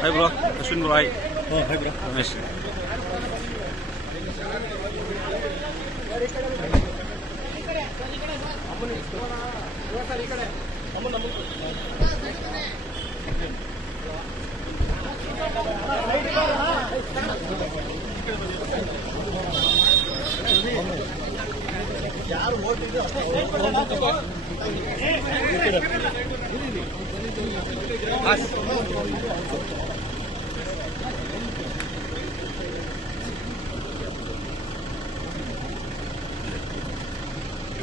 Hai bro, Ashwin bro, hai. Oh, hai bro. Nice. ಯಾರು vote ಇದೆ ಅಷ್ಟೇ